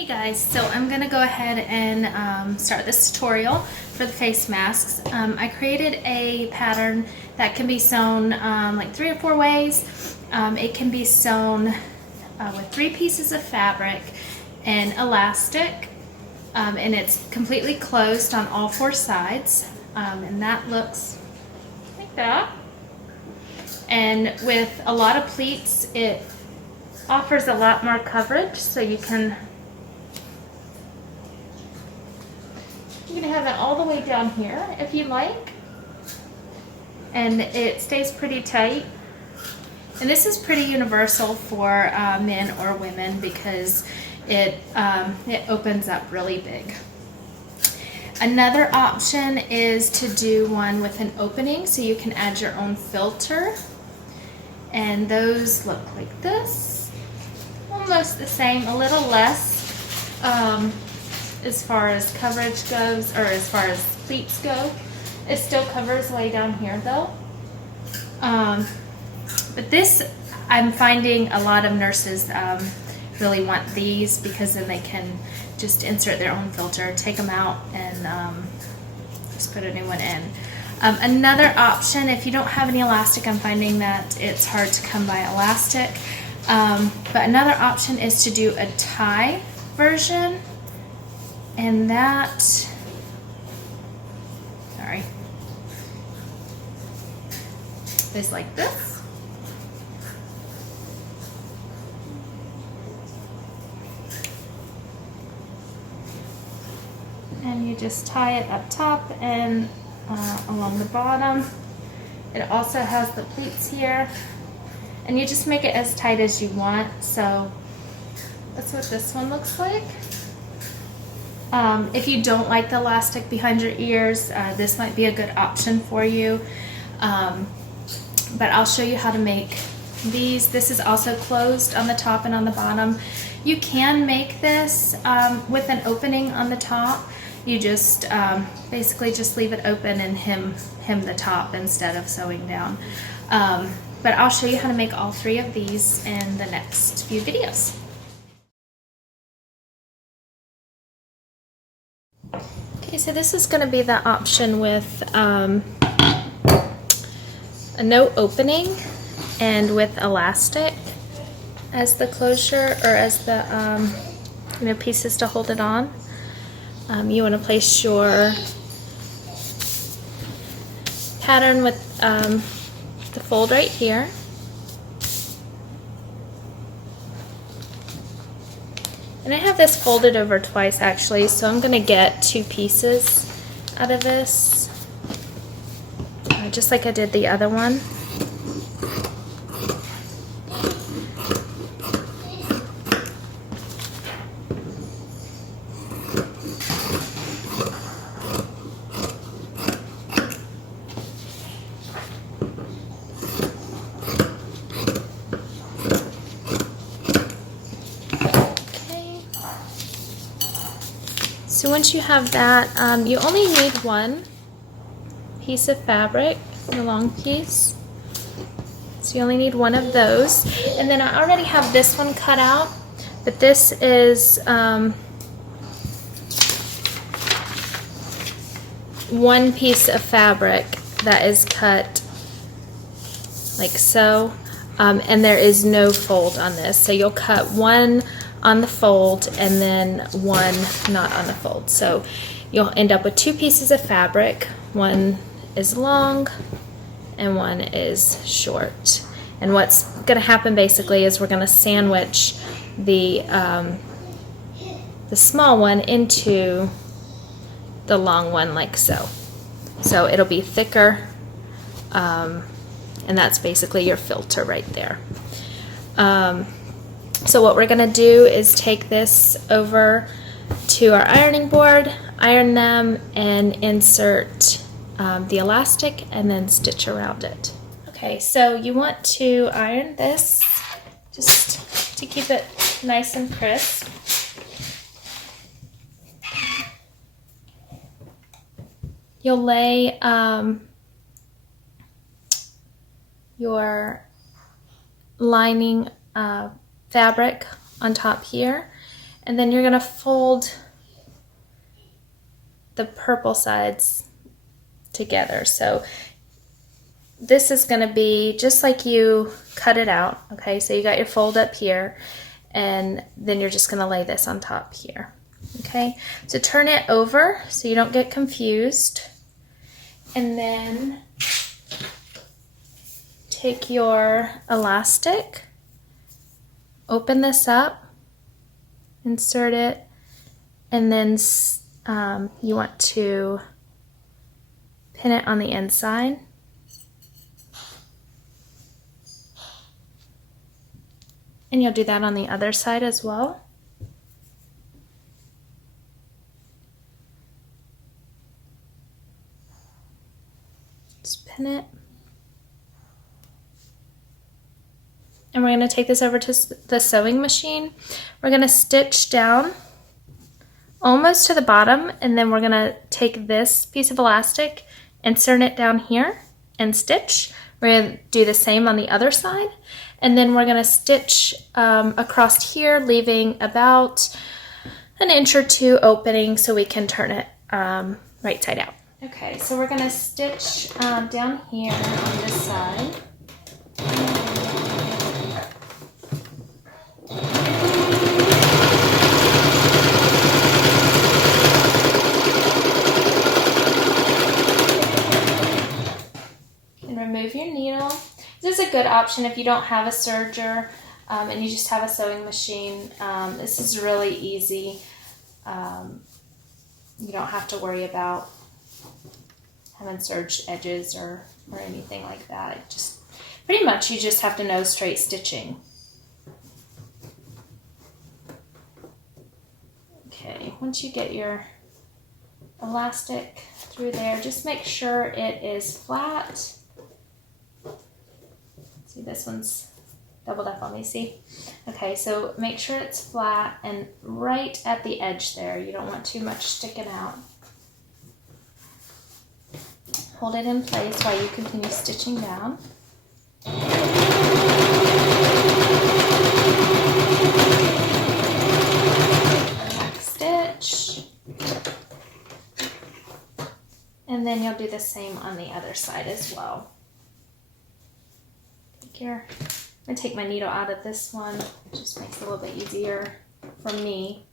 Hey guys, so I'm going to go ahead and start this tutorial for the face masks. I created a pattern that can be sewn like 3 or 4 ways. It can be sewn with 3 pieces of fabric and elastic, and it's completely closed on all 4 sides, and that looks like that. And with a lot of pleats, it offers a lot more coverage, so you can have it all the way down here if you like, and it stays pretty tight. And this is pretty universal for men or women because it opens up really big. Another option is to do one with an opening, so you can add your own filter, and those look like this, almost the same, a little less as far as coverage goes, or as far as pleats go. It still covers way down here though. But this, I'm finding a lot of nurses really want these because then they can just insert their own filter, take them out, and just put a new one in. Another option, if you don't have any elastic, I'm finding that it's hard to come by elastic, but another option is to do a tie version. And that, sorry, is like this. And you just tie it up top and along the bottom. It also has the pleats here. And you just make it as tight as you want. So that's what this one looks like. If you don't like the elastic behind your ears, this might be a good option for you. But I'll show you how to make these. This is also closed on the top and on the bottom. You can make this with an opening on the top. You just basically just leave it open and hem the top instead of sewing down. But I'll show you how to make all 3 of these in the next few videos. Okay, so this is going to be the option with a no opening and with elastic as the closure, or as the pieces to hold it on. You want to place your pattern with the fold right here. And I have this folded over twice actually, so I'm going to get 2 pieces out of this, just like I did the other one. So once you have that, you only need 1 piece of fabric, the long piece. So you only need 1 of those. And then I already have this one cut out, but this is 1 piece of fabric that is cut like so, and there is no fold on this. So you'll cut 1 on the fold and then 1 not on the fold. So you'll end up with 2 pieces of fabric. 1 is long and 1 is short. And what's going to happen basically is we're going to sandwich the small one into the long one like so. So it'll be thicker, and that's basically your filter right there. So what we're going to do is take this over to our ironing board, iron them, and insert the elastic and then stitch around it. Okay, so you want to iron this just to keep it nice and crisp. You'll lay your lining fabric on top here, And then you're gonna fold the purple sides together. So this is gonna be just like you cut it out, okay? So you got your fold up here, and then you're just gonna lay this on top here, okay? So turn it over so you don't get confused. And then take your elastic, open this up, insert it, and then you want to pin it on the inside. And you'll do that on the other side as well. Just pin it. And we're going to take this over to the sewing machine. We're going to stitch down almost to the bottom, and then we're going to take this piece of elastic, insert it down here, and stitch. We're going to do the same on the other side, and then we're going to stitch across here, leaving about an inch or two opening so we can turn it right side out. Okay, so we're going to stitch down here on this side. Remove your needle. This is a good option if you don't have a serger and you just have a sewing machine. This is really easy. You don't have to worry about having serged edges or anything like that. It just pretty much you just have to know straight stitching. Okay, once you get your elastic through there, just make sure it is flat. See, this one's doubled up on me, see? Okay, so make sure it's flat and right at the edge there. You don't want too much sticking out. Hold it in place while you continue stitching down. Back stitch. And then you'll do the same on the other side as well. Here. I'm going to take my needle out of this one. It just makes it a little bit easier for me.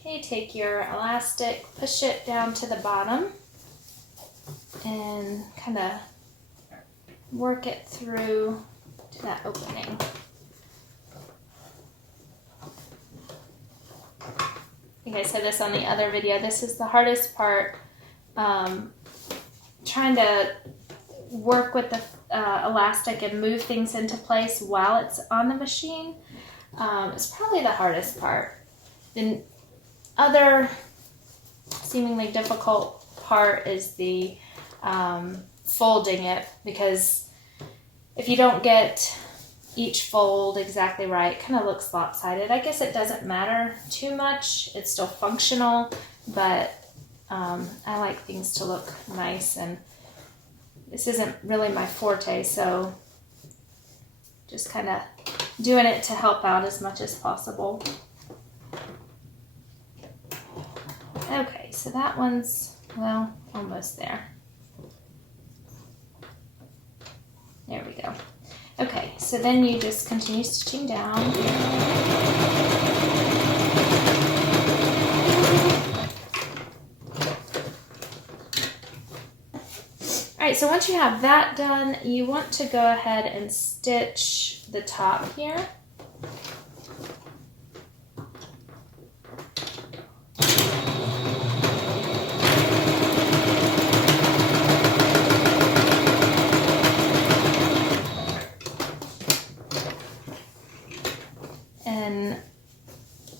Okay, take your elastic, push it down to the bottom, and kind of work it through to that opening. I think I said this on the other video. This is the hardest part, trying to work with the elastic and move things into place while it's on the machine. It's probably the hardest part. The other seemingly difficult part is the folding it, because if you don't get each fold exactly right, it kind of looks lopsided. I guess it doesn't matter too much. It's still functional, but I like things to look nice, and this isn't really my forte, so just kind of doing it to help out as much as possible. Okay, so that one's, well, almost there. There we go. Okay, so then you just continue stitching down. Alright, so once you have that done, you want to go ahead and stitch the top here.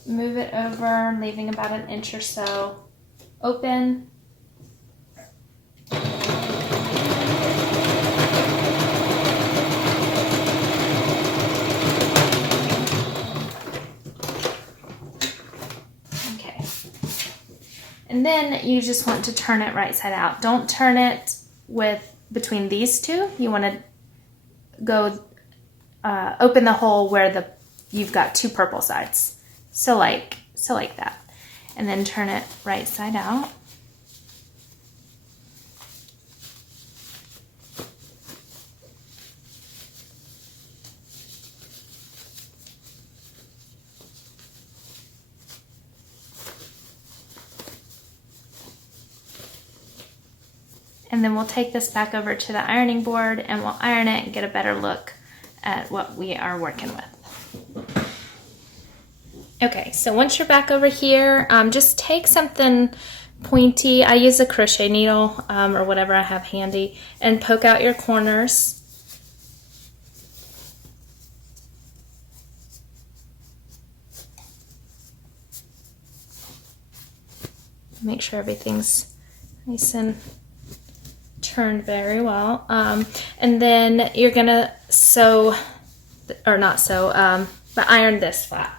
Move it over, leaving about an inch or so open. Okay. And then you just want to turn it right side out. Don't turn it with between these two. You want to go open the hole where you've got two purple sides. So like that. And then turn it right side out. And then we'll take this back over to the ironing board and we'll iron it and get a better look at what we are working with. Okay, so once you're back over here, just take something pointy. I use a crochet needle or whatever I have handy, and poke out your corners. Make sure everything's nice and turned very well. And then you're gonna sew, or not sew, but iron this flat.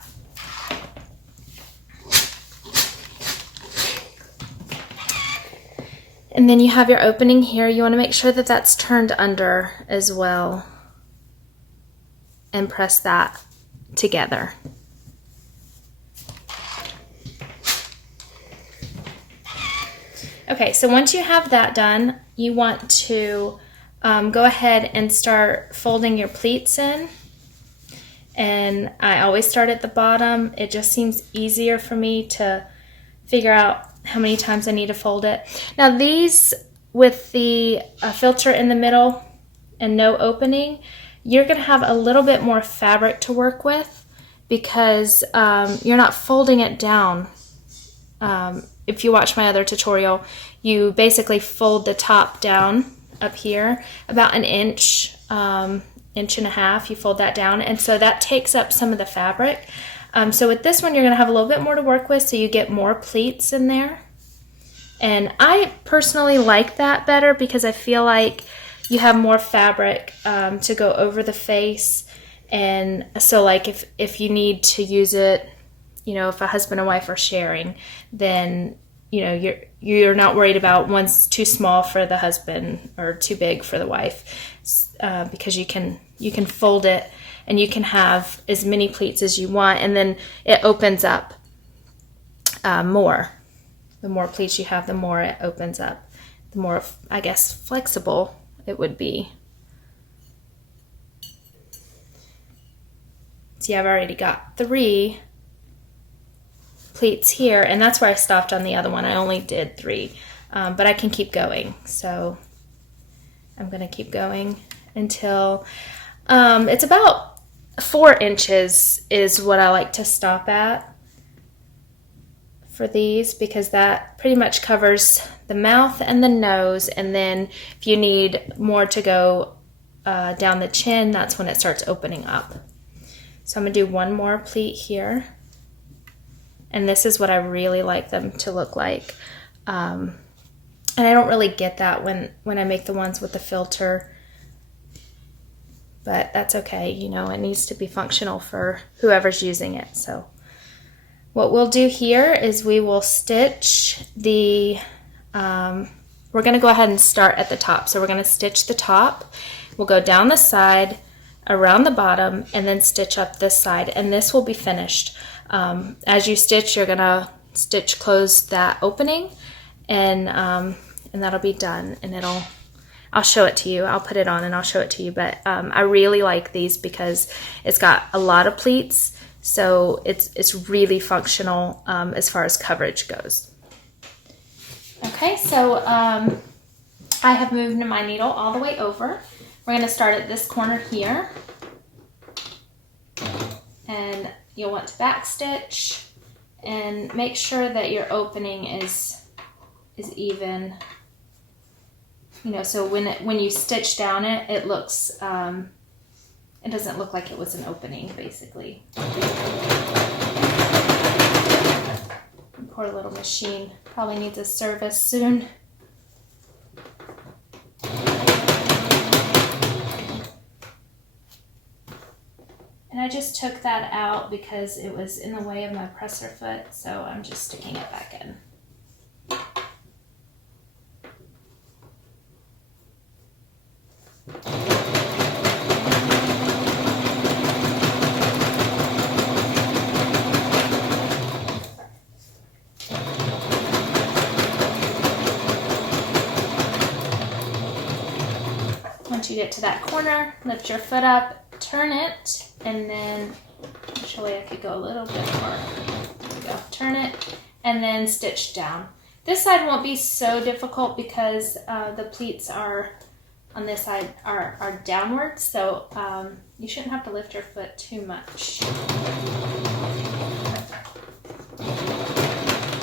And then you have your opening here. You want to make sure that that's turned under as well and press that together. Okay, so once you have that done, you want to go ahead and start folding your pleats in. And I always start at the bottom. It just seems easier for me to figure out how many times I need to fold it. Now these with the filter in the middle and no opening, you're going to have a little bit more fabric to work with because you're not folding it down. If you watch my other tutorial, you basically fold the top down up here about an inch, inch and a half. You fold that down, and so that takes up some of the fabric. So with this one, you're going to have a little bit more to work with, so you get more pleats in there. And I personally like that better because I feel like you have more fabric to go over the face. And so like if you need to use it, you know, if a husband and wife are sharing, then you know you're not worried about one's too small for the husband or too big for the wife, because you can fold it and you can have as many pleats as you want, and then it opens up more. The more pleats you have, the more it opens up, the more, I guess, flexible it would be. See, I've already got 3 pleats here, and that's where I stopped on the other one. I only did 3, but I can keep going. So I'm going to keep going until it's about 4 inches is what I like to stop at for these, because that pretty much covers the mouth and the nose. And then if you need more to go down the chin, that's when it starts opening up. So I'm going to do 1 more pleat here. And this is what I really like them to look like. And I don't really get that when I make the ones with the filter. But that's okay, you know, it needs to be functional for whoever's using it. So what we'll do here is we will stitch the, we're going to go ahead and start at the top. So we're going to stitch the top. We'll go down the side, around the bottom, and then stitch up this side. And this will be finished. As you stitch, you're going to stitch close that opening, and that'll be done. And I'll show it to you. I'll put it on and I'll show it to you. But I really like these because it's got a lot of pleats. So it's really functional as far as coverage goes. Okay, so I have moved my needle all the way over. We're going to start at this corner here. And you'll want to back stitch and make sure that your opening is even. You know, so when you stitch down it looks, it doesn't look like it was an opening, basically. Poor little machine probably needs a service soon. And I just took that out because it was in the way of my presser foot, so I'm just sticking it back in. get to that corner, lift your foot up, turn it, and then actually I could go a little bit more. There we go. Turn it and then stitch down. This side won't be so difficult because the pleats are on this side are downwards, so you shouldn't have to lift your foot too much.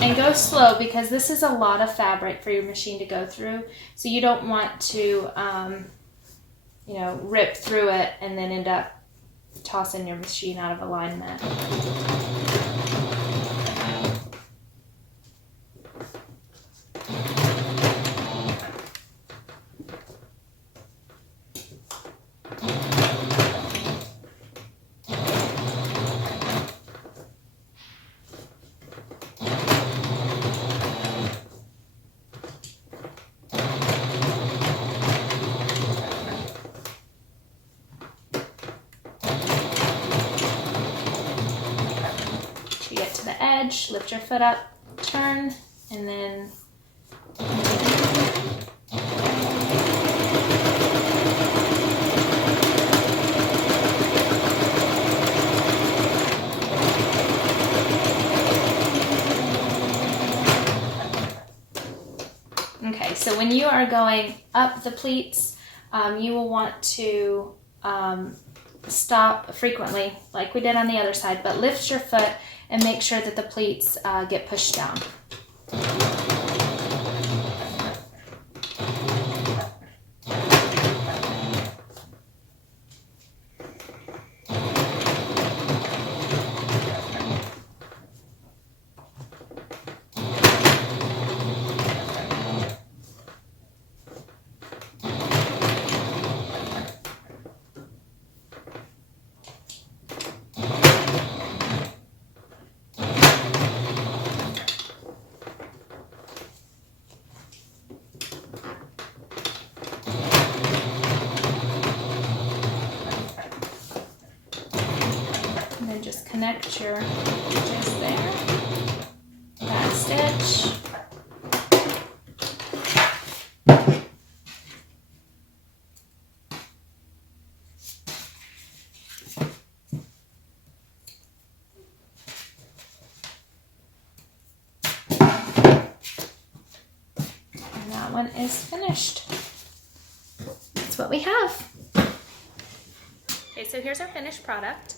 And go slow because this is a lot of fabric for your machine to go through, so you don't want to you know, rip through it and then end up tossing your machine out of alignment. You get to the edge, lift your foot up, turn, and then okay, so when you are going up the pleats, you will want to stop frequently like we did on the other side, but lift your foot and make sure that the pleats get pushed down. And then just connect your edges there. Back stitch. And that one is finished. That's what we have. Okay, so here's our finished product.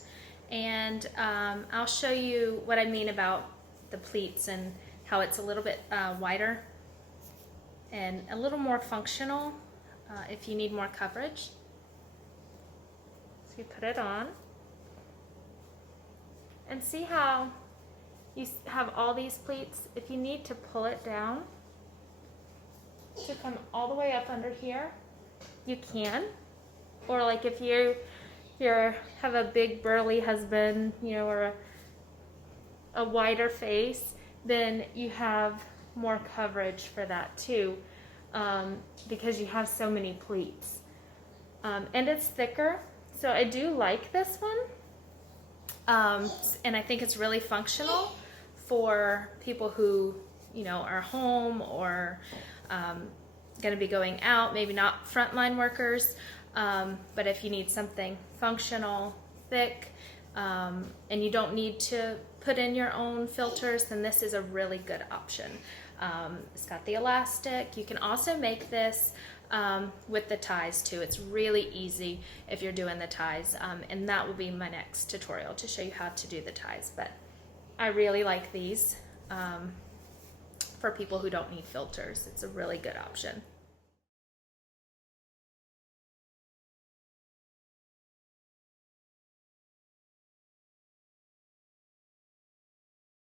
And I'll show you what I mean about the pleats and how it's a little bit wider and a little more functional if you need more coverage. So you put it on and see how you have all these pleats. If you need to pull it down to come all the way up under here, you can. Or like if you have a big burly husband, you know, or a wider face, then you have more coverage for that too, because you have so many pleats. And it's thicker, so I do like this one. And I think it's really functional for people who, you know, are home or going to be going out, maybe not frontline workers. But if you need something functional, thick, and you don't need to put in your own filters, then this is a really good option. It's got the elastic. You can also make this with the ties too. It's really easy if you're doing the ties, and that will be my next tutorial to show you how to do the ties. But I really like these for people who don't need filters. It's a really good option.